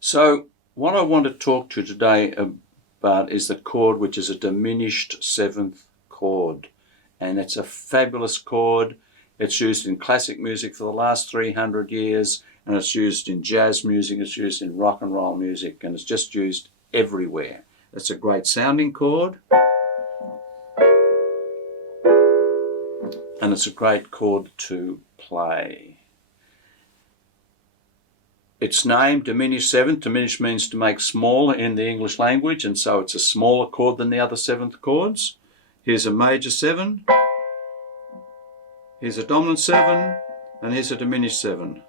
So what I want to talk to you today about is the chord which is a diminished seventh chord. And it's a fabulous chord. It's used in classic music for the last 300 years, and it's used in jazz music, it's used in rock and roll music, and it's just used everywhere. It's a great sounding chord, and it's a great chord to play. Its name, Diminished Seventh. Diminished means to make smaller in the English language, and so it's a smaller chord than the other seventh chords. Here's a major 7, here's a dominant 7, and here's a diminished 7.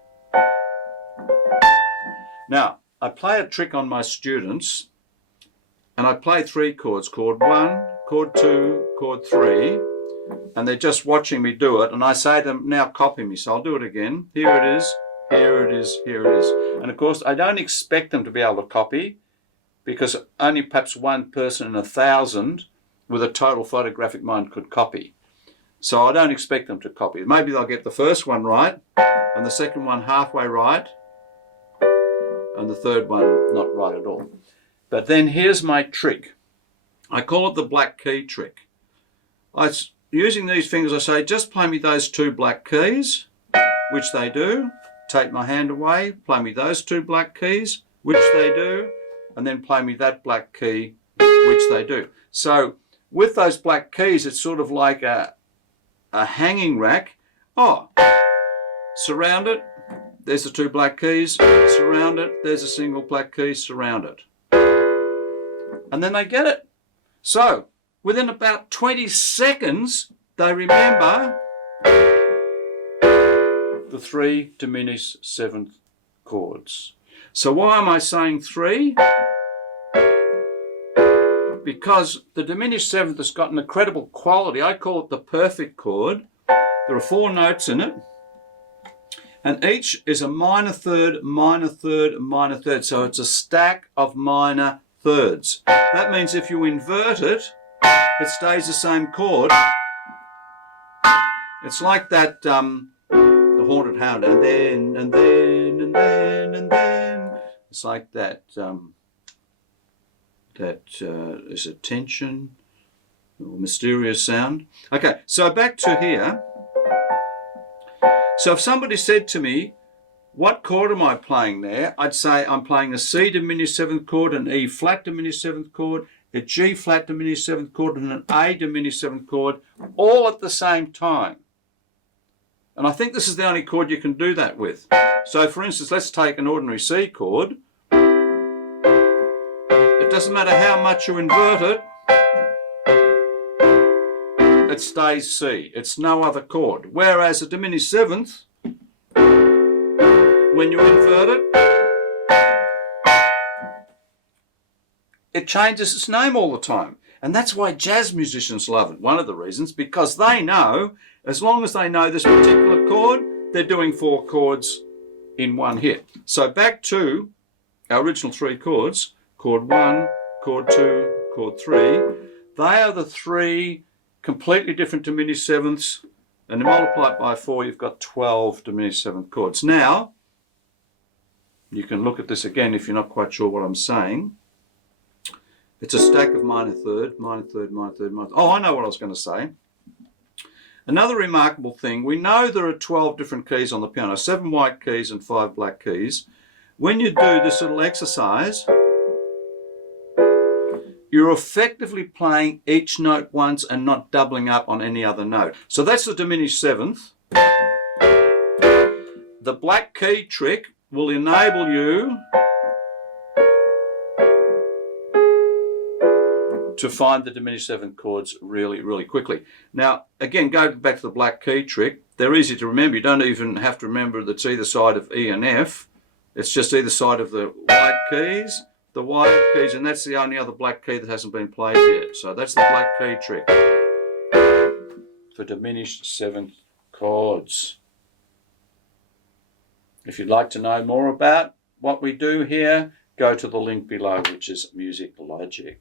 Now, I play a trick on my students, and I play 3 chords, chord 1, chord 2, chord 3, and they're just watching me do it, and I say to them, now copy me. So I'll do it again. Here it is, here it is, here it is. And of course, I don't expect them to be able to copy, because only perhaps one person in 1,000 with a total photographic mind could copy. So I don't expect them to copy. Maybe they'll get the first one right, and the second one halfway right, and the third one not right at all. But then here's my trick. I call it the black key trick. Using these fingers, I say, just play me those 2 black keys, which they do. Take my hand away, play me those 2 black keys, which they do, and then play me that black key, which they do. So with those black keys, it's sort of like a hanging rack. Oh, surround it, there's the 2 black keys, surround it, there's a single black key, surround it. And then they get it. So within about 20 seconds, they remember the 3 diminished 7th chords. So why am I saying 3? Because the diminished 7th has got an incredible quality. I call it the perfect chord. There are 4 notes in it, and each is a minor third, minor third, minor third. So it's a stack of minor thirds. That means if you invert it, it stays the same chord. It's like that the haunted hound, and then, and then, and then, and then. It's like that. Is a tension or mysterious sound. Okay, so back to here. So if somebody said to me, what chord am I playing there? I'd say I'm playing a C diminished 7th chord, an E flat diminished 7th chord, a G flat diminished 7th chord, and an A diminished 7th chord, all at the same time. And I think this is the only chord you can do that with. So for instance, let's take an ordinary C chord. It doesn't matter how much you invert it, it stays C. It's no other chord. Whereas a diminished 7th, when you invert it, it changes its name all the time. And that's why jazz musicians love it. One of the reasons, because they know, as long as they know this particular chord, they're doing 4 chords in one hit. So back to our original 3 chords. Chord 1, chord 2, chord 3. They are the 3 completely different diminished 7ths, and multiply it by 4, you've got 12 diminished 7th chords. Now, you can look at this again if you're not quite sure what I'm saying. It's a stack of minor third, minor third, minor third, minor third. Oh, I know what I was going to say. Another remarkable thing, we know there are 12 different keys on the piano, 7 white keys and 5 black keys. When you do this little exercise, you're effectively playing each note once and not doubling up on any other note. So that's the diminished 7th. The black key trick will enable you to find the diminished 7th chords really, really quickly. Now, again, go back to the black key trick. They're easy to remember. You don't even have to remember that it's either side of E and F. It's just either side of the white keys, the white keys, and that's the only other black key that hasn't been played yet. So that's the black key trick for diminished 7th chords. If you'd like to know more about what we do here, go to the link below, which is Music Logic.